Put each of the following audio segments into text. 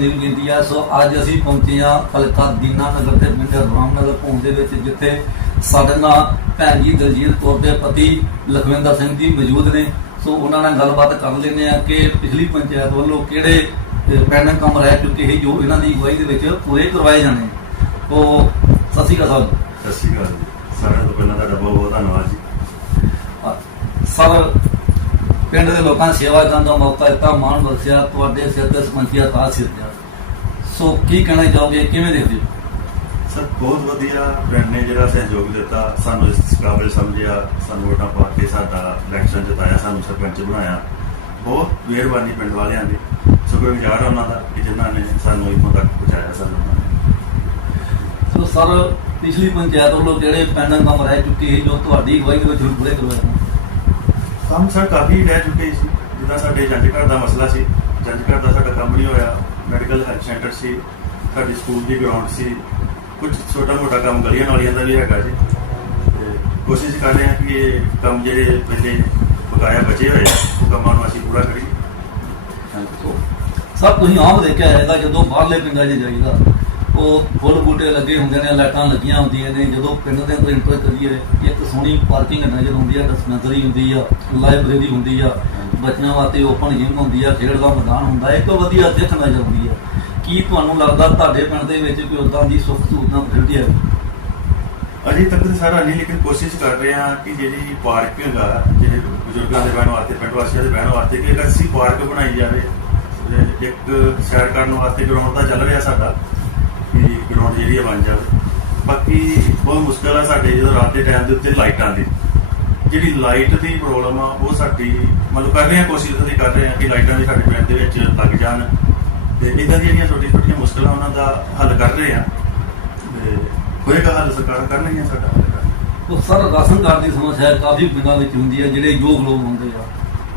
ਦੀ ਵੀ ਬੇਨਤੀ ਆ। ਸੋ ਅੱਜ ਅਸੀਂ ਪਹੁੰਚੇ ਆ ਹਲਕਾ ਦੀਨਾ ਨਗਰ ਦੇ ਪਿੰਡ ਰਾਮਨਗਰ ਭੂਮ ਦੇ ਵਿੱਚ ਜਿੱਥੇ ਸਾਡੇ ਨਾਲ ਭੈਣ ਜੀ ਦਲਜੀਤ ਕੌਰ ਦੇ ਪਤੀ ਲਖਵਿੰਦਰ ਸਿੰਘ ਜੀ ਮੌਜੂਦ ਨੇ। ਸੋ ਉਹਨਾਂ ਨਾਲ ਗੱਲਬਾਤ ਕਰ ਲੈਂਦੇ ਆ ਕਿ ਪਿਛਲੀ ਪੰਚਾਇਤ ਵੱਲੋਂ ਕਿਹੜੇ ਪੈਂਡਿੰਗ ਕੰਮ ਰਹਿ ਚੁੱਕੇ ਸੀ ਜੋ ਇਹਨਾਂ ਦੀ ਅਗਵਾਈ ਦੇ ਵਿੱਚ ਪੂਰੇ ਕਰਵਾਏ ਜਾਣੇ। ਤੋ ਸਤਿ ਸ਼੍ਰੀ ਅਕਾਲ ਸਤਿ ਸ਼੍ਰੀ ਅਕਾਲ ਸਾਰਿਆਂ ਤੋਂ ਪਹਿਲਾਂ ਤੁਹਾਡਾ ਬਹੁਤ ਬਹੁਤ ਧੰਨਵਾਦ ਜੀ। ਸਰ ਪਿੰਡ ਦੇ ਲੋਕਾਂ ਸੇਵਾ ਕਰਨ ਦਾ ਮੌਕਾ ਦਿੱਤਾ ਮਾਣ ਬਖਸ਼ਿਆ ਤੁਹਾਡੇ ਸਿਰ ਤੇ ਸਮੰਤੀਆ ਤਾਜ ਸਿਰ ਤੇ ਸੋ ਕੀ ਕਹਿਣਾ ਚਾਹੋਗੇ? ਕਿਵੇਂ ਦੇਖਦੇ ਹੋ? ਸਰ ਬਹੁਤ ਵਧੀਆ ਪਿੰਡ ਨੇ ਜਿਹੜਾ ਸਹਿਯੋਗ ਦਿੱਤਾ। ਸਾਨੂੰ ਇਸ ਕਾਬਿਲ ਸਮਝਿਆ ਸਾਨੂੰ ਵੋਟਾਂ ਪਾ ਕੇ ਸਾਡਾ ਇਲੈਕਸ਼ਨ ਜਿਤਾਇਆ ਸਾਨੂੰ ਸਰਪੰਚ ਬਣਾਇਆ। ਬਹੁਤ ਮਿਹਰਬਾਨੀ ਪਿੰਡ ਵਾਲਿਆਂ ਦੀ। ਸ਼ੁਕਰਗੁਜ਼ਾਰ ਉਹਨਾਂ ਦਾ ਕਿ ਜਿਨ੍ਹਾਂ ਨੇ ਸਾਨੂੰ ਇੱਥੋਂ ਤੱਕ ਪਹੁੰਚਾਇਆ ਸਾਨੂੰ ਸੋ ਸਰ ਪਿਛਲੀ ਪੰਚਾਇਤ ਵੱਲੋਂ ਜਿਹੜੇ ਪੈਂਡਿੰਗ ਕੰਮ ਰਹਿ ਚੁੱਕੇ ਸੀ ਜੋ ਤੁਹਾਡੀ ਅਗਵਾਈ ਵਿੱਚ ਹੁਣ ਪੂਰੇ ਕਰਵਾਏ ਕੰਮ ਸਰ ਕਾਫੀ ਰਹਿ ਚੁੱਕੇ ਸੀ। ਜਿੱਦਾਂ ਸਾਡੇ ਜੰਜ ਘਰ ਦਾ ਮਸਲਾ ਸੀ ਜੰਜ ਘਰ ਦਾ ਸਾਡਾ ਕੰਮ ਨਹੀਂ ਹੋਇਆ। ਮੈਡੀਕਲ ਹੈਲਥ ਸੈਂਟਰ ਸੀ ਸਾਡੀ ਸਕੂਲ ਦੀ ਗਰਾਊਂਡ ਸੀ। ਕੁਝ ਛੋਟਾ ਮੋਟਾ ਕੰਮ ਗਲੀਆਂ ਨਾਲੀਆਂ ਦਾ ਵੀ ਹੈਗਾ ਜੀ। ਤੇ ਕੋਸ਼ਿਸ਼ ਕਰ ਰਹੇ ਹਾਂ ਕਿ ਇਹ ਕੰਮ ਜਿਹੜੇ ਪਹਿਲੇ ਬਕਾਇਆ ਬਚੇ ਹੋਏ ਉਹ ਕੰਮਾਂ ਨੂੰ ਅਸੀਂ ਪੂਰਾ ਕਰੀਏ। ਸਭ ਤੁਸੀਂ ਆਮ ਦੇਖਿਆ ਹੈਗਾ ਜਦੋਂ ਬਾਹਰਲੇ ਪਿੰਡਾਂ 'ਚ ਜਾਈਦਾ। ਉਹ ਫੁੱਲ ਬੂਟੇ ਲੱਗੇ ਹੁੰਦੇ ਨੇ, ਲਾਈਟਾਂ ਲੱਗੀਆਂ ਹੁੰਦੀਆਂ ਨੇ, ਜਦੋਂ ਪਿੰਡ ਦੇ ਅੰਦਰ ਇੰਟਰ ਕਰੀਏ ਇੱਕ ਸੋਹਣੀ ਪਾਰਕਿੰਗ ਨਜ਼ਰ ਆਉਂਦੀ ਆ ਡਿਸਪੈਂਸਰੀ ਹੁੰਦੀ ਆ ਲਾਇਬ੍ਰੇਰੀ ਹੁੰਦੀ ਆ, ਬੱਚਿਆਂ ਵਾਸਤੇ ਓਪਨ ਜਿਮ ਹੁੰਦੀ ਆ, ਖੇਡ ਦਾ ਮੈਦਾਨ ਹੁੰਦਾ, ਇੱਕ ਵਧੀਆ ਦਿੱਖ ਨਜ਼ਰ ਆਉਂਦੀ ਆ। ਕੀ ਤੁਹਾਨੂੰ ਲੱਗਦਾ ਤੁਹਾਡੇ ਪਿੰਡ ਦੇ ਵਿੱਚ ਕੋਈ ਉਦਾਂ ਦੀ ਸੁੱਖ ਸਹੂਲਤਾਂ ਫੈਸਿਲਿਟੀ ਹੈ? ਅਜੇ ਤੱਕ ਤਾਂ ਸਾਰਾ ਨਹੀਂ, ਲੇਕਿਨ ਕੋਸ਼ਿਸ਼ ਕਰ ਰਹੇ ਹਾਂ ਕਿ ਜਿਹੜੀ ਪਾਰਕਿੰਗ ਆ ਜਿਹੜੇ ਬਜ਼ੁਰਗਾਂ ਦੇ ਬਹਿਣ ਵਾਸਤੇ, ਪਿੰਡ ਵਾਸੀਆਂ ਦੇ ਬਹਿਣ ਵਾਸਤੇ, ਕਿ ਇੱਕ ਅੱਛੀ ਪਾਰਕ ਬਣਾਈ ਜਾਵੇ। ਇੱਕ ਸੈਰ ਕਰਨ ਵਾਸਤੇ ਗਰਾਊਂਡ ਦਾ ਚੱਲ ਰਿਹਾ ਸਾਡਾ। ਕਿ ਗਰਾਊਂਡ ਜਿਹੜੀ ਆ ਬਣ ਜਾਵੇ ਬਾਕੀ ਬਹੁਤ ਮੁਸ਼ਕਲ ਆ ਸਾਡੇ ਜਦੋਂ ਰਾਤ ਦੇ ਟਾਈਮ ਦੇ ਉੱਤੇ ਲਾਈਟਾਂ ਦੀ ਜਿਹੜੀ ਲਾਈਟ ਦੀ ਪ੍ਰੋਬਲਮ ਆ, ਉਹ ਸਾਡੀ ਮਤਲਬ ਕਰ ਰਹੇ ਹਾਂ, ਕੋਸ਼ਿਸ਼ ਅਸੀਂ ਕਰ ਰਹੇ ਹਾਂ ਕਿ ਲਾਈਟਾਂ ਵੀ ਸਾਡੇ ਪਿੰਡ ਦੇ ਵਿੱਚ ਲੱਗ ਜਾਣ। ਤੇ ਇਦਾਂ ਦੀਆਂ ਜਿਹੜੀਆਂ ਛੋਟੀਆਂ ਛੋਟੀਆਂ ਮੁਸ਼ਕਲਾਂ ਉਹਨਾਂ ਦਾ ਹੱਲ ਕਰ ਰਹੇ ਹਾਂ। ਤੇ ਹੋਏਗਾ ਹੱਲ ਸਰਕਾਰ ਕਰਨਗੀਆਂ ਸਾਡਾ ਹੱਲ ਉਹ ਸਰ, ਰਾਸ਼ਨ ਕਾਰਡ ਦੀ ਸਮੱਸਿਆ ਕਾਫੀ ਪਿੰਡਾਂ ਵਿੱਚ ਹੁੰਦੀ ਹੈ, ਜਿਹੜੇ ਯੋਗ ਲੋਕ ਹੁੰਦੇ ਆ।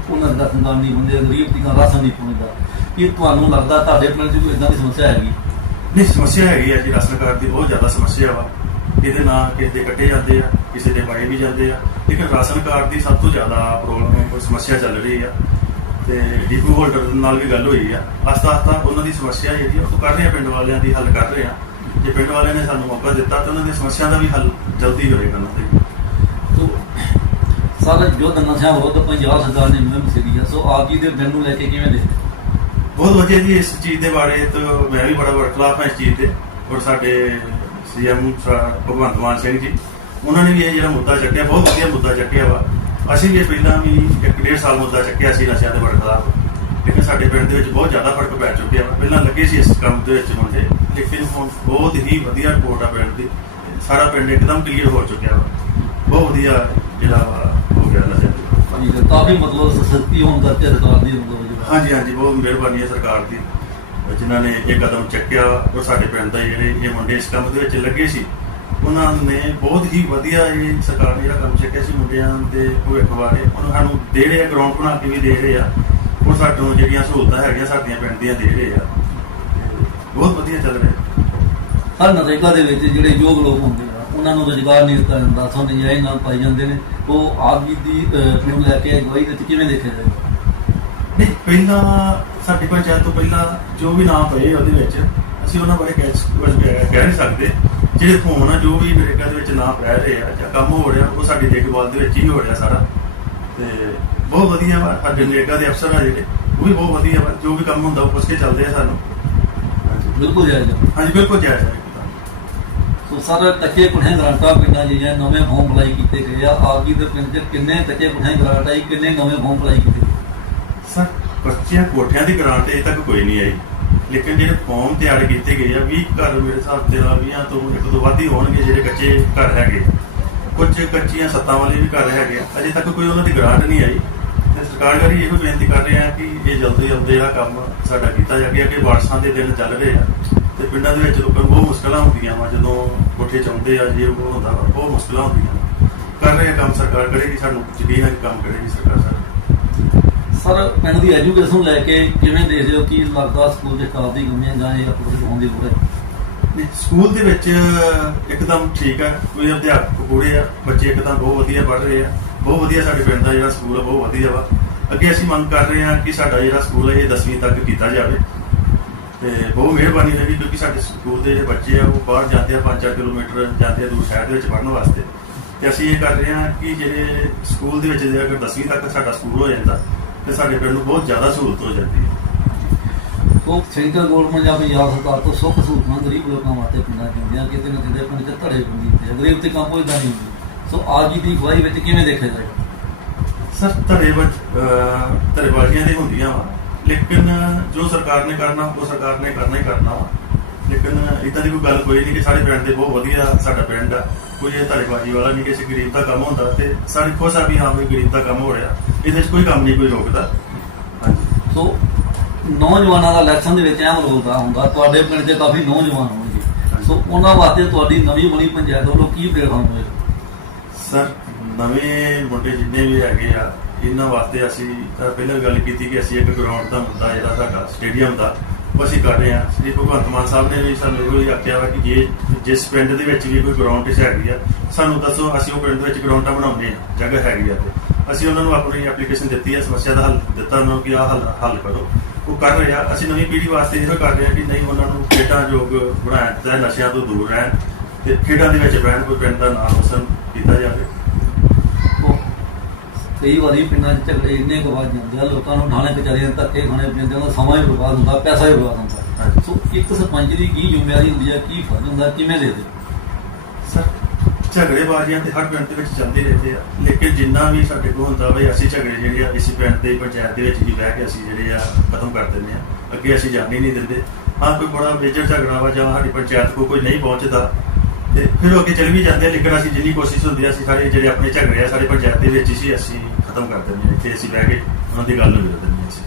ਉਹਨਾਂ ਦਾ ਰਾਸ਼ਨ ਕਾਰਡ ਨਹੀਂ ਹੁੰਦੇ, ਗਰੀਬ ਤੀਕਾਂ ਰਾਸ਼ਨ ਨਹੀਂ ਪਹੁੰਚਦਾ ਕੀ ਤੁਹਾਨੂੰ ਲੱਗਦਾ ਤੁਹਾਡੇ ਪਿੰਡ 'ਚ ਕੋਈ ਇਦਾਂ ਦੀ ਸਮੱਸਿਆ ਹੈਗੀ? ਨਹੀਂ, ਸਮੱਸਿਆ ਹੈਗੀ ਆ ਜੀ ਰਾਸ਼ਨ ਕਾਰਡ ਦੀ ਬਹੁਤ ਜ਼ਿਆਦਾ ਸਮੱਸਿਆ ਵਾ। ਇਹਦੇ ਨਾਲ ਕਿਸੇ ਦੇ ਕੱਟੇ ਜਾਂਦੇ ਆ, ਕਿਸੇ ਦੇ ਪਾਏ ਵੀ ਜਾਂਦੇ ਆ। ਲੇਕਿਨ ਰਾਸ਼ਨ ਕਾਰਡ ਦੀ ਸਭ ਤੋਂ ਜ਼ਿਆਦਾ ਪ੍ਰੋਬਲਮ ਸਮੱਸਿਆ ਚੱਲ ਰਹੀ ਆ। ਤੇ ਡੀਪੂ ਹੋਲਡਰ ਨਾਲ ਵੀ ਗੱਲ ਹੋਈ ਆ। ਆਸਤਾ ਆਸਤਾ ਉਹਨਾਂ ਦੀ ਸਮੱਸਿਆ ਜਿਹੜੀ ਆ, ਉਹ ਕਰ ਰਹੇ ਆ, ਪਿੰਡ ਵਾਲਿਆਂ ਦੀ ਹੱਲ ਕਰ ਰਹੇ ਆ। ਜੇ ਪਿੰਡ ਵਾਲਿਆਂ ਨੇ ਸਾਨੂੰ ਮੌਕਾ ਦਿੱਤਾ, ਤਾਂ ਉਹਨਾਂ ਦੀ ਸਮੱਸਿਆ ਦਾ ਵੀ ਹੱਲ ਜਲਦੀ ਹੋਏਗਾ ਉਹਨਾਂ ਦੀ ਸੋ ਸਰ ਜੋ ਨਸ਼ਿਆਂ ਵਿਰੁੱਧ ਪੰਜਾਬ ਸਰਕਾਰ ਨੇ ਮੁਹਿੰਮ ਛੇੜੀ ਆ, ਸੋ ਆਪ ਜੀ ਦੇ ਦਿਨ ਨੂੰ ਲੈ ਕੇ ਕਿਵੇਂ ਦੇਖਦੇ ਬਹੁਤ ਵਧੀਆ ਜੀ ਇਸ ਚੀਜ਼ ਦੇ ਬਾਰੇ ਤਾਂ ਮੈਂ ਵੀ ਬੜਾ ਵਰਖਲਾਫ ਹਾਂ ਇਸ ਚੀਜ਼ ਤੇ। ਔਰ ਸਾਡੇ ਸੀਐਮ ਭਗਵੰਤ ਮਾਨ ਸਿੰਘ ਜੀ, ਉਹਨਾਂ ਨੇ ਵੀ ਇਹ ਜਿਹੜਾ ਮੁੱਦਾ ਚੱਕਿਆ, ਬਹੁਤ ਵਧੀਆ ਮੁੱਦਾ ਚੱਕਿਆ ਵਾ। ਅਸੀਂ ਵੀ ਇਹ ਪਹਿਲਾਂ ਵੀ ਇੱਕ ਡੇਢ ਸਾਲ ਮੁੱਦਾ ਚੱਕਿਆ ਸੀ ਨਸ਼ਿਆਂ ਦੇ ਵਰਖਲਾਫ ਲੇਕਿਨ ਸਾਡੇ ਪਿੰਡ ਦੇ ਵਿੱਚ ਬਹੁਤ ਜ਼ਿਆਦਾ ਫ਼ਰਕ ਪੈ ਚੁੱਕਿਆ ਵਾ। ਪਹਿਲਾਂ ਲੱਗੇ ਸੀ ਇਸ ਕੰਮ ਦੇ ਵਿੱਚ ਮੁੰਡੇ, ਲੇਕਿਨ ਹੁਣ ਬਹੁਤ ਹੀ ਵਧੀਆ ਰਿਪੋਰਟ ਆ ਪਿੰਡ ਦੀ। ਸਾਰਾ ਪਿੰਡ ਇੱਕਦਮ ਕਲੀਅਰ ਹੋ ਚੁੱਕਿਆ ਵਾ। ਬਹੁਤ ਵਧੀਆ ਜਿਹੜਾ ਵਾ, ਹੋ ਗਿਆ ਨਸ਼ਾ। ਕਾਫੀ ਮਤਲਬ ਹੋਣ ਸਰਕਾਰ ਦੀ ਮਤਲਬ ਜਿਹੜਾ ਹਾਂਜੀ ਹਾਂਜੀ ਬਹੁਤ ਮਿਹਰਬਾਨੀ ਹੈ ਸਰਕਾਰ ਦੀ। ਜਿਨ੍ਹਾਂ ਨੇ ਇਹ ਕਦਮ ਚੱਕਿਆ ਉਹ ਸਾਡੇ ਪਿੰਡ ਦਾ ਜਿਹੜੇ ਇਹ ਮੁੰਡੇ ਇਸ ਕੰਮ ਦੇ ਵਿੱਚ ਲੱਗੇ ਸੀ ਉਹਨਾਂ ਨੇ ਬਹੁਤ ਹੀ ਵਧੀਆ ਇਹ ਸਰਕਾਰ ਨੇ ਜਿਹੜਾ ਕੰਮ ਚੱਕਿਆ ਸੀ ਮੁੰਡਿਆਂ ਦੇ ਭਵਿੱਖ ਬਾਰੇ ਉਹਨਾਂ ਸਾਨੂੰ ਦੇ ਰਹੇ ਆ ਗਰਾਊਂਡ ਬਣਾ ਕੇ ਵੀ ਦੇ ਰਹੇ ਆ। ਉਹ ਸਾਨੂੰ ਜਿਹੜੀਆਂ ਸਹੂਲਤਾਂ ਹੈਗੀਆਂ ਸਾਡੀਆਂ ਪਿੰਡ ਦੀਆਂ ਦੇ ਰਹੇ ਆ। ਬਹੁਤ ਵਧੀਆ ਚੱਲ ਰਿਹਾ। ਹਰ ਨਰੇਗਾ ਦੇ ਵਿੱਚ ਜਿਹੜੇ ਯੋਗ ਲੋਕ ਹੁੰਦੇ ਆ ਉਹਨਾਂ ਨੂੰ ਰੁਜ਼ਗਾਰ ਨਹੀਂ ਦਿੱਤਾ ਜਾਂਦਾ ਸੋ ਨਜਾਇਜ਼ ਨਾਲ ਪਾਈ ਜਾਂਦੇ ਨੇ ਉਹ ਜੀ ਦੀ ਨੂੰ ਲੈ ਕੇ ਅਗਵਾਈ ਵਿੱਚ ਕਿਵੇਂ ਦੇਖਿਆ ਜਾਏਗਾ ਨਹੀਂ ਪਹਿਲਾਂ ਸਾਡੀ ਪੰਚਾਇਤ ਤੋਂ ਪਹਿਲਾਂ ਜੋ ਵੀ ਨਾਮ ਪਏ ਉਹਦੇ ਵਿੱਚ ਅਸੀਂ ਉਹਨਾਂ ਬਾਰੇ ਕਹਿ ਕਹਿ ਨਹੀਂ ਸਕਦੇ ਜਿਹੜੇ ਫੋਨ ਆ ਜੋ ਵੀ ਨਰੇਗਾ ਦੇ ਵਿੱਚ ਨਾਮ ਪੈ ਰਹੇ ਆ ਜਾਂ ਕੰਮ ਹੋ ਰਿਹਾ ਉਹ ਸਾਡੀ ਦੇਖਭਾਲ ਦੇ ਵਿੱਚ ਹੀ ਹੋ ਰਿਹਾ ਸਾਰਾ ਤੇ ਬਹੁਤ ਵਧੀਆ ਵਾ ਸਾਡੇ ਨਰੇਗਾ ਦੇ ਅਫਸਰ ਆ ਜਿਹੜੇ ਉਹ ਵੀ ਬਹੁਤ ਵਧੀਆ ਵਾ ਜੋ ਵੀ ਕੰਮ ਹੁੰਦਾ ਉਹ ਪੁੱਛ ਕੇ ਚੱਲਦੇ ਆ ਸਾਨੂੰ ਹਾਂਜੀ। ਬਿਲਕੁਲ ਜਾਇਜ਼। ਹਾਂਜੀ ਬਿਲਕੁਲ ਜਾਇਜ਼ ਹੈ ਸੋ ਸਰ ਕੱਚੇ ਪੁਣੇ ਗ੍ਰਾਂਟਾਂ ਪਿੰਡਾਂ 'ਚ ਨਵੇਂ ਫਾਰਮ ਅਪਲਾਈ ਕੀਤੇ ਗਏ ਆ, ਆਪ ਦੇ ਪਿੰਡ 'ਚ ਕਿੰਨੇ ਕੱਚੇ ਪੁਣੇ ਗ੍ਰਾਂਟ ਆਈ, ਕਿੰਨੇ ਨਵੇਂ ਫਾਰਮ ਅਪਲਾਈ ਕੀਤੇ ਸਰ ਕੱਚੀਆਂ ਕੋਠਿਆਂ ਦੀ ਗਰਾਂਟ ਅਜੇ ਤੱਕ ਕੋਈ ਨਹੀਂ ਆਈ। ਲੇਕਿਨ ਜਿਹੜੇ ਫਾਰਮ ਤਿਆਰ ਕੀਤੇ ਗਏ ਆ 20 ਘਰ ਮੇਰੇ ਹਿਸਾਬ ਦੇ ਨਾਲ 20 ਤੋਂ ਇੱਕ ਤੋਂ ਵੱਧ ਹੀ ਹੋਣਗੇ ਜਿਹੜੇ ਕੱਚੇ ਘਰ ਹੈਗੇ। ਕੁਝ ਕੱਚੀਆਂ ਸੱਤਾਂ ਵਾਲੇ ਵੀ ਘਰ ਹੈਗੇ ਆ। ਅਜੇ ਤੱਕ ਕੋਈ ਉਹਨਾਂ ਦੀ ਗਰਾਂਟ ਨਹੀਂ ਆਈ। ਤੇ ਸਰਕਾਰ ਕਰੀ ਇਹੋ ਬੇਨਤੀ ਕਰ ਰਹੇ ਆ ਕਿ ਇਹ ਜਲਦੀ ਜਲਦੀ ਜਿਹੜਾ ਕੰਮ ਸਾਡਾ ਕੀਤਾ ਜਾਵੇ ਕਿ ਵਾਰਸਾਂ ਦੇ ਦਿਨ ਚੱਲ ਰਹੇ ਆ। ਤੇ ਪਿੰਡਾਂ ਦੇ ਵਿੱਚ ਲੋਕਾਂ ਨੂੰ ਬਹੁਤ ਮੁਸ਼ਕਲਾਂ ਹੁੰਦੀਆਂ ਵਾ, ਜਦੋਂ ਕੋਠੇ ਚਾਹੁੰਦੇ ਆ ਜੇ ਉਹ ਵਾ ਬਹੁਤ ਮੁਸ਼ਕਲਾਂ ਹੁੰਦੀਆਂ। ਕਰ ਰਹੇ ਕੰਮ ਸਰਕਾਰ ਕਰੇਗੀ ਸਾਨੂੰ ਯਕੀਨ ਹੈ ਕੰਮ ਕਰੇਗੀ ਸਰਕਾਰ ਸਾਡਾ। ਸਰ ਪਿੰਡ ਦੀ ਐਜੂਕੇਸ਼ਨ ਲੈ ਕੇ ਕਿਵੇਂ ਦੇਖਦੇ ਹੋ? ਕੀ ਲੱਗਦਾ ਸਕੂਲ ਦੇ ਸਟਾਫ ਦੀ ਕਮੀਆਂ ਜਾਂ ਇਹ ਅਪਡੇਟ ਹੋਣ ਦੀ ਲੋੜ ਹੈ? ਸਕੂਲ ਦੇ ਵਿੱਚ ਇੱਕਦਮ ਠੀਕ ਹੈ ਕੋਈ ਅਧਿਆਪਕ ਪੂਰੇ ਆ ਬੱਚੇ ਇੱਕਦਮ ਬਹੁਤ ਵਧੀਆ ਪੜ੍ਹ ਰਹੇ ਆ। ਬਹੁਤ ਵਧੀਆ ਸਾਡੇ ਪਿੰਡ ਦਾ ਜਿਹੜਾ ਸਕੂਲ ਆ ਬਹੁਤ ਵਧੀਆ ਵਾ। ਅੱਗੇ ਅਸੀਂ ਮੰਗ ਕਰ ਰਹੇ ਹਾਂ ਕਿ ਸਾਡਾ ਜਿਹੜਾ ਸਕੂਲ ਹੈ ਇਹ 10ਵੀਂ ਤੱਕ ਕੀਤਾ ਜਾਵੇ। ਤੇ ਬਹੁਤ ਮਿਹਰਬਾਨੀ ਹੋਈ ਕਿਉਂਕਿ ਸਾਡੇ ਸਕੂਲ ਦੇ ਜਿਹੜੇ ਬੱਚੇ ਆ ਉਹ ਬਾਹਰ ਜਾਂਦੇ ਆ 5-4 ਕਿਲੋਮੀਟਰ ਜਾਂਦੇ ਆ ਦੂਰ ਸ਼ਹਿਰ ਦੇ ਵਿੱਚ ਪੜ੍ਹਨ ਵਾਸਤੇ। ਤੇ ਅਸੀਂ ਇਹ ਕਰ ਰਹੇ ਹਾਂ ਕਿ ਜਿਹੜੇ ਸਕੂਲ ਦੇ ਵਿੱਚ ਜੇ ਅਗਰ 10ਵੀਂ ਤੱਕ ਸਾਡਾ ਸਕੂਲ ਹੋ ਜਾਂਦਾ ਤੇ ਸਾਡੇ ਪਿੰਡ ਨੂੰ ਬਹੁਤ ਜ਼ਿਆਦਾ ਸਹੂਲਤ ਹੋ ਜਾਂਦੀ ਹੈ। ਉਹ ਸੈਂਟਰ ਗਵਰਨਮੈਂਟ ਜਾਂ ਪੰਜਾਬ ਸਰਕਾਰ ਤੋਂ ਸੁੱਖ ਸਹੂਲਤਾਂ ਗਰੀਬ ਲੋਕਾਂ ਵਾਸਤੇ ਪਿੰਡਾਂ ਚ ਹੁੰਦੀਆਂ ਕਿਤੇ ਨਾ ਕਿਤੇ ਪਿੰਡ ਚ ਧੜੇ ਪੈਂਦੀ ਤੇ ਗਰੀਬ ਤੇ ਕੰਮ ਹੋਈਦਾ ਨਹੀਂ ਹੁੰਦੀ। ਸੋ ਅੱਜ ਦੀ ਗਵਾਹੀ ਵਿੱਚ ਕਿਵੇਂ ਦੇਖਿਆ ਜਾਏਗਾ? ਸਰ ਧੜੇ ਧੜੇਬਾਜ਼ੀਆਂ ਦੀ ਹੁੰਦੀਆਂ ਵਾ। ਲੇਕਿਨ ਜੋ ਸਰਕਾਰ ਨੇ ਕਰਨਾ ਉਹ ਸਰਕਾਰ ਨੇ ਕਰਨਾ ਹੀ ਕਰਨਾ ਵਾ। ਲੇਕਿਨ ਇਦਾਂ ਦੀ ਕੋਈ ਗੱਲ ਕੋਈ ਨਹੀਂ ਕਿ ਸਾਡੇ ਪਿੰਡ ਦੇ ਬਹੁਤ ਵਧੀਆ ਸਾਡਾ ਪਿੰਡ ਆ। ਕੋਈ ਇਹ ਧੜੇਬਾਜ਼ੀ ਵਾਲਾ ਨਹੀਂ ਕਿਸੇ ਗਰੀਬ ਦਾ ਕੰਮ ਹੁੰਦਾ ਤੇ ਸਾਡੇ ਖੁਸ਼ ਆ ਵੀ ਹਾਂ ਵੀ ਗਰੀਬ ਦਾ ਕੰਮ ਹੋ ਰਿਹਾ। ਇਹਦੇ 'ਚ ਕੋਈ ਕੰਮ ਨਹੀਂ ਕੋਈ ਰੋਕਦਾ। ਹਾਂਜੀ। ਸੋ ਨੌਜਵਾਨਾਂ ਦਾ ਇਲੈਕਸ਼ਨ ਦੇ ਵਿੱਚ ਅਹਿਮ ਰੋਲ ਦਾ ਹੁੰਦਾ ਤੁਹਾਡੇ ਪਿੰਡ 'ਚ ਕਾਫੀ ਨੌਜਵਾਨ ਹੋਣਗੇ। ਸੋ ਉਹਨਾਂ ਵਾਸਤੇ ਤੁਹਾਡੀ ਨਵੀਂ ਬਣੀ ਪੰਚਾਇਤ ਵੱਲੋਂ ਕੀ ਪ੍ਰੋਗਰਾਮ ਹੋਏਗਾ? ਸਰ ਨਵੇਂ ਮੁੰਡੇ ਜਿੰਨੇ ਵੀ ਹੈਗੇ ਆ ਇਹਨਾਂ ਵਾਸਤੇ ਅਸੀਂ ਤਾਂ ਪਹਿਲਾਂ ਵੀ ਗੱਲ ਕੀਤੀ ਕਿ ਅਸੀਂ ਇੱਕ ਗਰਾਊਂਡ ਦਾ ਮੁੱਦਾ ਜਿਹੜਾ ਸਾਡਾ ਸਟੇਡੀਅਮ ਦਾ, ਉਹ ਅਸੀਂ ਕਰ ਰਹੇ ਹਾਂ। ਸ੍ਰੀ ਭਗਵੰਤ ਮਾਨ ਸਾਹਿਬ ਨੇ ਵੀ ਸਾਨੂੰ ਇਹੋ ਹੀ ਆਖਿਆ ਵਾ ਕਿ ਜੇ, ਜਿਸ ਪਿੰਡ ਦੇ ਵਿੱਚ ਵੀ ਕੋਈ ਗਰਾਊਂਡ ਇਸ ਹੈਗੀ ਆ, ਸਾਨੂੰ ਦੱਸੋ ਅਸੀਂ ਉਹ ਪਿੰਡ ਦੇ ਵਿੱਚ ਗਰਾਊਂਡਾਂ ਬਣਾਉਂਦੇ ਆ ਜਗ੍ਹਾ ਹੈਗੀ ਆ ਤੇ। ਅਸੀਂ ਉਹਨਾਂ ਨੂੰ ਆਪਣੀ ਐਪਲੀਕੇਸ਼ਨ ਦਿੱਤੀ ਹੈ ਸਮੱਸਿਆ ਦਾ ਹੱਲ ਦਿੱਤਾ ਉਹਨਾਂ ਨੂੰ ਕਿ ਆਹ ਹੱਲ ਹੱਲ ਕਰੋ। ਉਹ ਕਰ ਰਹੇ ਆ। ਅਸੀਂ ਨਵੀਂ ਪੀੜ੍ਹੀ ਵਾਸਤੇ ਇਹੋ ਕਰ ਰਹੇ ਆ ਕਿ ਨਹੀਂ, ਉਹਨਾਂ ਨੂੰ ਖੇਡਾਂ ਯੋਗ ਬਣਾਇਆ ਜਾਏ ਨਸ਼ਿਆਂ ਤੋਂ ਦੂਰ ਰਹਿਣ ਤੇ ਖੇਡਾਂ ਦੇ ਵਿੱਚ ਬਹਿਣ, ਕੋਈ ਪਿੰਡ ਦਾ ਨਾਮ ਰੋਸ਼ਨ ਕੀਤਾ ਜਾਵੇ। ਕਈ ਵਾਰੀ ਪਿੰਡਾਂ 'ਚ ਝਗੜੇ ਇੰਨੇ ਕੁ ਵੱਧ ਜਾਂਦੇ ਆ ਲੋਕਾਂ ਨੂੰ ਕਚਹਿਰੀਆਂ ਦੇ ਧੱਕੇ ਖਾਣੇ ਪੈਂਦੇ ਉਹਨਾਂ ਸਮਾਂ ਹੀ ਬਰਬਾਦ ਹੁੰਦਾ ਪੈਸਾ ਹੀ ਬਰਬਾਦ ਹੁੰਦਾ। ਸੋ ਇੱਕ ਸਰਪੰਚ ਦੀ ਕੀ ਜ਼ਿੰਮੇਵਾਰੀ ਹੁੰਦੀ ਹੈ ਕੀ ਫਰਜ਼ ਹੁੰਦਾ ਕਿਵੇਂ ਦੇ ਦੇ ਸਰ ਝਗੜੇਬਾਜ਼ੀਆਂ ਤੇ ਹਰ ਪਿੰਡ ਦੇ ਵਿੱਚ ਚੱਲਦੇ ਰਹਿੰਦੇ ਆ ਲੇਕਿਨ ਜਿੰਨਾ ਵੀ ਸਾਡੇ ਕੋਲ ਹੁੰਦਾ ਬਈ ਅਸੀਂ ਝਗੜੇ ਜਿਹੜੇ ਆ ਇਸੇ ਪਿੰਡ ਦੇ ਪੰਚਾਇਤ ਦੇ ਵਿੱਚ ਹੀ ਬਹਿ ਕੇ ਅਸੀਂ ਜਿਹੜੇ ਆ ਖਤਮ ਕਰ ਦਿੰਦੇ ਆ। ਅੱਗੇ ਅਸੀਂ ਜਾਣ ਨਹੀਂ ਦਿੰਦੇ। ਹਾਂ ਕੋਈ ਬੜਾ ਮੇਜਰ ਝਗੜਾ ਵਾ ਜਾਂ ਸਾਡੀ ਪੰਚਾਇਤ ਕੋ ਕੋਈ ਨਹੀਂ ਪਹੁੰਚਦਾ ਤੇ ਫਿਰ ਉਹ ਅੱਗੇ ਚੱਲ ਵੀ ਜਾਂਦੇ ਆ ਲੇਕਿਨ ਅਸੀਂ ਜਿੰਨੀ ਕੋਸ਼ਿਸ਼ ਹੁੰਦੀ ਆ ਅਸੀਂ ਸਾਰੇ ਜਿਹੜੇ ਆਪਣੇ ਝਗੜੇ ਆ ਸਾਡੇ ਪੰਚਾਇਤ ਦੇ ਵਿੱਚ ਹੀ ਅਸੀਂ ਖਤਮ ਕਰ ਦਿੰਦੇ ਆ ਇੱਥੇ ਅਸੀਂ ਬਹਿ ਕੇ ਉਹਨਾਂ ਦੀ ਗੱਲ ਨੂੰ ਵਿਰ ਦਿੰਦੇ ਅਸੀਂ।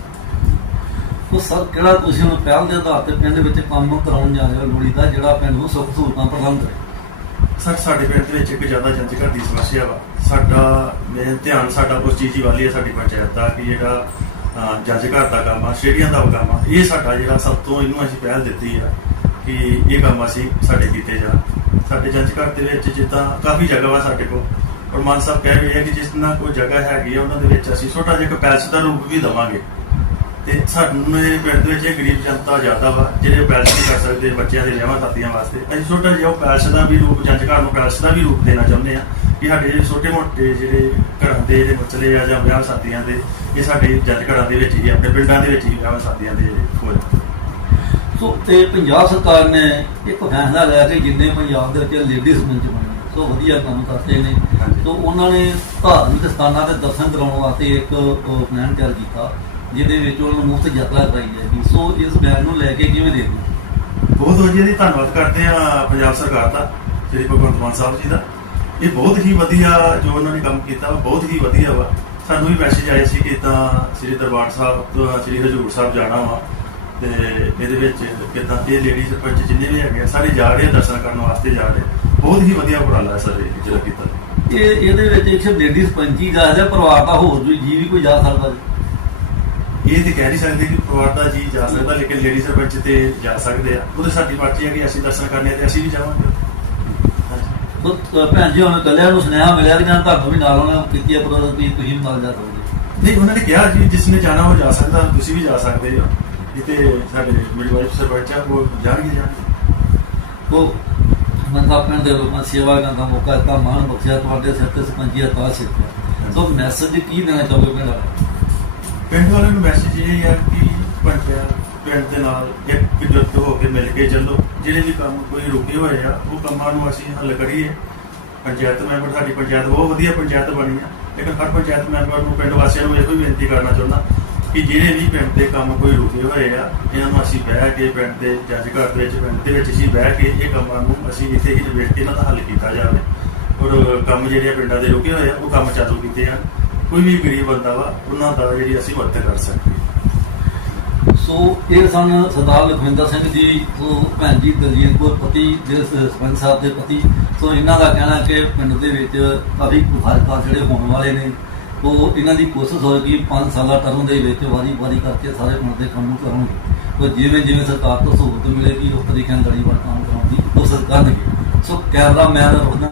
ਉਹ ਸਰ ਕਿਹੜਾ ਤੁਸੀਂ ਹੁਣ ਪਹਿਲ ਦੇ ਆਧਾਰ ਤੇ ਪਿੰਡ ਵਿੱਚ ਕੰਮ ਕਰਾਉਣ ਜਾ ਰਹੇ ਹੋ ਲੋੜੀ ਦਾ ਜਿਹੜਾ ਪਿੰਡ ਨੂੰ ਸੁੱਖ ਸਹੂਲਤਾਂ ਪ੍ਰਦਾਨ ਕਰੇ? ਸਰ ਸਾਡੇ ਪਿੰਡ ਦੇ ਵਿੱਚ ਇੱਕ ਜ਼ਿਆਦਾ ਘਰ ਦੀ ਸਮੱਸਿਆ ਵਾ। ਸਾਡਾ ਮੇਨ ਧਿਆਨ ਸਾਡਾ ਉਸ ਚੀਜ਼ ਹੀ ਵਾਲੀ ਹੈ ਸਾਡੀ ਪੰਚਾਇਤ ਦਾ ਕਿ ਜਿਹੜਾ ਜੰਜ ਘਰ ਦਾ ਕੰਮ ਆ ਸ਼ੇਰੀਆਂ ਦਾ ਕੰਮ ਆ। ਇਹ ਸਾਡਾ ਜਿਹੜਾ ਸਭ ਤੋਂ ਇਹਨੂੰ ਅਸੀਂ ਪਹਿਲ ਦਿੱਤੀ ਆ ਕਿ ਇਹ ਕੰਮ ਅਸੀਂ ਸਾਡੇ ਕੀਤੇ ਜਾਣ। ਸਾਡੇ ਜੰਜ ਘਰ ਦੇ ਵਿੱਚ ਜਿੱਦਾਂ ਕਾਫੀ ਜਗ੍ਹਾ ਵਾ ਸਾਡੇ ਕੋਲ। ਪਰ ਮਾਨ ਸਾਹਿਬ ਕਹਿ ਰਹੇ ਆ ਕਿ ਜਿਸ ਤਰ੍ਹਾਂ ਕੋਈ ਜਗ੍ਹਾ ਹੈਗੀ ਆ, ਉਹਨਾਂ ਦੇ ਵਿੱਚ ਅਸੀਂ ਛੋਟਾ ਜਿਹਾ ਇੱਕ ਪੈਲਸ ਦਾ ਰੂਪ ਵੀ ਦਵਾਂਗੇ। ਤੇ ਸਾਨੂੰ ਇਹ ਪਿੰਡ ਦੇ ਵਿੱਚ ਇਹ ਗਰੀਬ ਜਨਤਾ ਜ਼ਿਆਦਾ ਵਾ, ਜਿਹੜੇ ਪੈਲਸ ਨਹੀਂ ਕਰ ਸਕਦੇ, ਬੱਚਿਆਂ ਦੇ ਵਿਆਹਾਂ ਸ਼ਾਦੀਆਂ ਵਾਸਤੇ। ਅਸੀਂ ਛੋਟਾ ਜਿਹਾ ਉਹ ਪੈਲਸ ਦਾ ਵੀ ਰੂਪ ਜੰਜ ਘਰ ਨੂੰ ਪੈਲਸ ਦਾ ਵੀ ਰੂਪ ਦੇਣਾ ਚਾਹੁੰਦੇ ਆ ਕਿ ਸਾਡੇ ਜਿਹੜੇ ਛੋਟੇ ਮੋਟੇ ਜਿਹੜੇ ਘਰਾਂ ਦੇ, ਜਿਹੜੇ ਮਸਲੇ ਆ ਜਾਂ ਵਿਆਹ ਸ਼ਾਦੀਆਂ ਦੇ, ਇਹ ਸਾਡੇ ਜੰਜ ਘਰਾਂ ਦੇ ਵਿੱਚ ਹੀ, ਆਪਣੇ ਪਿੰਡਾਂ ਦੇ ਵਿੱਚ ਹੀ ਵਿਆਹ ਸ਼ਾਦੀਆਂ ਦੇ ਹੋ ਜਾਂਦੇ ਸੋ, ਤੇ ਪੰਜਾਬ ਸਰਕਾਰ ਨੇ ਇੱਕ ਫੈਸਲਾ ਲਿਆ ਕਿ ਜਿੰਨੇ ਪੰਜਾਬ ਦੇ ਵਿੱਚ ਲੇਡੀਜ਼ ਮੰਚ ਸੋ ਵਧੀਆ ਕੰਮ ਕਰਦੇ ਨੇ। ਸੋ ਉਹਨਾਂ ਨੇ ਧਾਰਮਿਕ ਸਥਾਨਾਂ ਦੇ ਦਰਸ਼ਨ ਕਰਾਉਣ ਵਾਸਤੇ ਇੱਕ ਪਲਾਨ ਤਿਆਰ ਕੀਤਾ ਜਿਹਦੇ ਵਿੱਚ ਉਹਨਾਂ ਨੂੰ ਮੁਫਤ ਯਾਤਰਾ ਕਰਾਈ ਜਾਏਗੀ। ਸੋ ਇਸ ਬੈਨ ਨੂੰ ਲੈ ਕੇ ਕਿਵੇਂ ਦੇਖਦੇ? ਬਹੁਤ ਵਧੀਆ ਜੀ ਧੰਨਵਾਦ ਕਰਦੇ ਆ ਪੰਜਾਬ ਸਰਕਾਰ ਦਾ ਸ੍ਰੀ ਭਗਵੰਤ ਮਾਨ ਸਾਹਿਬ ਜੀ ਦਾ। ਇਹ ਬਹੁਤ ਹੀ ਵਧੀਆ ਜੋ ਉਹਨਾਂ ਨੇ ਕੰਮ ਕੀਤਾ ਬਹੁਤ ਹੀ ਵਧੀਆ ਵਾ। ਸਾਨੂੰ ਵੀ ਮੈਸੇਜ ਆਇਆ ਸੀ ਕਿ ਤਾਂ ਸ੍ਰੀ ਦਰਬਾਰ ਸਾਹਿਬ ਤੋਂ ਸ੍ਰੀ ਹਜੂਰ ਸਾਹਿਬ ਜਾਣਾ ਵਾ। ਤੇ ਇਹਦੇ ਵਿੱਚ ਕਿਦਾਂ ਇਹ ਲੇਡੀ ਸਰਪੰਚ ਜਿੰਨੇ ਵੀ ਹੈਗੇ ਸਾਰੇ ਜਾ ਰਹੇ ਆ ਦਰਸ਼ਨ ਕਰਨ ਵਾਸਤੇ ਜਾ ਰਹੇ ਬਹੁਤ ਹੀ ਵਧੀਆ ਉਪਰਾਲਾ ਹੈ ਸਰ ਇਹ ਜਿਹੜਾ ਕੀਤਾ। ਇਹ ਇਹਦੇ ਵਿੱਚ ਇੱਕ ਲੇਡੀਜ਼ ਪੰਚੀ ਜਾ ਰਿਹਾ ਪਰਿਵਾਰ ਦਾ ਹੋਰ ਵੀ ਜੀ ਵੀ ਕੋਈ ਜਾ ਸਕਦਾ ਜੀ। ਇਹ ਤੇ ਕਹਿ ਨਹੀਂ ਸਕਦੇ ਕਿ ਪਰਿਵਾਰ ਦਾ ਜੀ ਜਾ ਸਕਦਾ ਲੇਕਿਨ ਲੇਡੀ ਸਰਪੰਚ ਤੇ ਜਾ ਸਕਦੇ ਆ। ਉਹਦੇ ਸਾਡੀ ਮਰਜ਼ੀ ਹੈ ਕਿ ਅਸੀਂ ਦਰਸ਼ਨ ਕਰਨੇ ਆ ਤੇ ਅਸੀਂ ਵੀ ਜਾਵਾਂਗੇ। ਅ, ਭੈਣ ਜੀ ਹੁਣ ਕੱਲਿਆਂ ਨੂੰ ਸੁਨੇਹਾ ਮਿਲਿਆ ਕਿ ਜਾਂ ਤੁਹਾਨੂੰ ਵੀ ਨਾਲ ਉਹਨਾਂ ਕੀਤੀ ਹੈ ਪਰ ਵੀ ਤੁਸੀਂ ਨਾਲ ਜਾ ਸਕਦੇ ਨਹੀਂ ਉਹਨਾਂ ਨੇ ਕਿਹਾ ਜੀ ਜਿਸ ਨੇ ਜਾਣਾ ਉਹ ਜਾ ਸਕਦਾ ਤੁਸੀਂ ਵੀ ਜਾ ਸਕਦੇ ਹੋ। ਜਿੱਤੇ ਸਾਡੇ ਮੇਰੀ ਵਾਈਫ ਸਰਪੰਚ ਆ ਉਹ ਜਾਣਗੇ ਜਾਣਗੇ। ਉਹ ਮੰਦਾ ਪਿੰਡ ਦੇ ਲੋਕਾਂ ਸੇਵਾ ਕਰਨ ਦਾ ਮੌਕਾ ਦਿੱਤਾ, ਮਾਣ ਬਖਸ਼ਿਆ, ਤੁਹਾਡੇ ਸਿਰ ਤੇ ਸਰਪੰਚੀ ਦਾ ਤਾਜ ਸਿੱਖਿਆ। ਸੋ ਮੈਸੇਜ ਕੀ ਦੇਣਾ ਚਾਹੋਗੇ ਪਿੰਡ ਪਿੰਡ ਵਾਲਿਆਂ ਨੂੰ ਮੈਸੇਜ ਇਹ ਹੈ ਕਿ ਪੰਚਾਇਤ ਪਿੰਡ ਦੇ ਨਾਲ ਇਕਜੁੱਟ ਹੋ ਕੇ ਮਿਲ ਕੇ ਚੱਲੋ। ਜਿਹੜੇ ਵੀ ਕੰਮ ਕੋਈ ਰੁਕੇ ਹੋਏ ਆ, ਉਹ ਕੰਮਾਂ ਨੂੰ ਅਸੀਂ ਹੱਲ ਕਰੀਏ। ਪੰਚਾਇਤ ਮੈਂਬਰ, ਸਾਡੀ ਪੰਚਾਇਤ ਬਹੁਤ ਵਧੀਆ ਪੰਚਾਇਤ ਬਣੀ ਆ। ਲੇਕਿਨ ਹਰ ਪੰਚਾਇਤ ਮੈਂਬਰ ਨੂੰ ਪਿੰਡ ਵਾਸੀਆਂ ਨੂੰ ਇਹੋ ਹੀ ਬੇਨਤੀ ਕਰਨਾ ਚਾਹੁੰਦਾ ਕਿ ਜਿਹੜੇ ਵੀ ਪਿੰਡ ਦੇ ਕੰਮ ਕੋਈ ਰੁਕੇ ਹੋਏ ਆ ਇਹਨਾਂ ਨੂੰ ਅਸੀਂ ਬਹਿ ਕੇ ਪਿੰਡ ਦੇ ਜੱਜ ਘਰ ਦੇ ਵਿੱਚ, ਪਿੰਡ ਦੇ ਵਿੱਚ ਅਸੀਂ ਬਹਿ ਕੇ ਇਹ ਕੰਮਾਂ ਨੂੰ ਅਸੀਂ ਇੱਥੇ ਹੀ ਨਿਬੇੜ ਕੇ ਇਹਨਾਂ ਦਾ ਹੱਲ ਕੀਤਾ ਜਾਵੇ। ਔਰ ਕੰਮ ਜਿਹੜੇ ਪਿੰਡਾਂ ਦੇ ਰੁਕੇ ਹੋਏ ਆ, ਉਹ ਕੰਮ ਚਾਲੂ ਕੀਤੇ ਆ ਕੋਈ ਵੀ ਗਰੀਬ ਬੰਦਾ ਵਾ, ਉਹਨਾਂ ਦਾ ਜਿਹੜੀ ਅਸੀਂ ਮਦਦ ਕਰ ਸਕਦੇ ਸੋ ਇਹ ਸਨ ਸਰਦਾਰ ਲਖਵਿੰਦਰ ਸਿੰਘ ਜੀ ਸੋ ਭੈਣ ਜੀ ਦਲਜੀਤ ਕੌਰ ਪਤੀ ਜਿਹੜੇ ਸਰਪੰਚ ਸਾਹਿਬ ਦੇ ਪਤੀ। ਸੋ ਇਹਨਾਂ ਦਾ ਕਹਿਣਾ ਕਿ ਪਿੰਡ ਦੇ ਵਿੱਚ ਕਾਫੀ ਵਿਕਾਸ ਜਿਹੜੇ ਹੋਣ ਵਾਲੇ ਨੇ ਉਹ ਇਹਨਾਂ ਦੀ ਕੋਸ਼ਿਸ਼ ਹੋਏਗੀ 5 ਸਾਲਾ ਟਰਮ ਦੇ ਵਿੱਚ ਵਾਰੀ ਵਾਰੀ ਕਰਕੇ ਸਾਰੇ ਪਿੰਡ ਦੇ ਕੰਮ ਕਰਾਉਣਗੇ ਉਹ ਜਿਵੇਂ ਜਿਵੇਂ ਸਰਕਾਰ ਤੋਂ ਸਹੂਲਤ ਮਿਲੇਗੀ, ਉਸ ਤਰੀਕੇ ਨਾਲ ਗੜੀਵਾਰ ਕੰਮ ਕਰਾਉਣ ਦੀ ਕੋਸ਼ਿਸ਼ ਕਰਨਗੇ। ਸੋ ਕੈਮਰਾ ਮੈਨ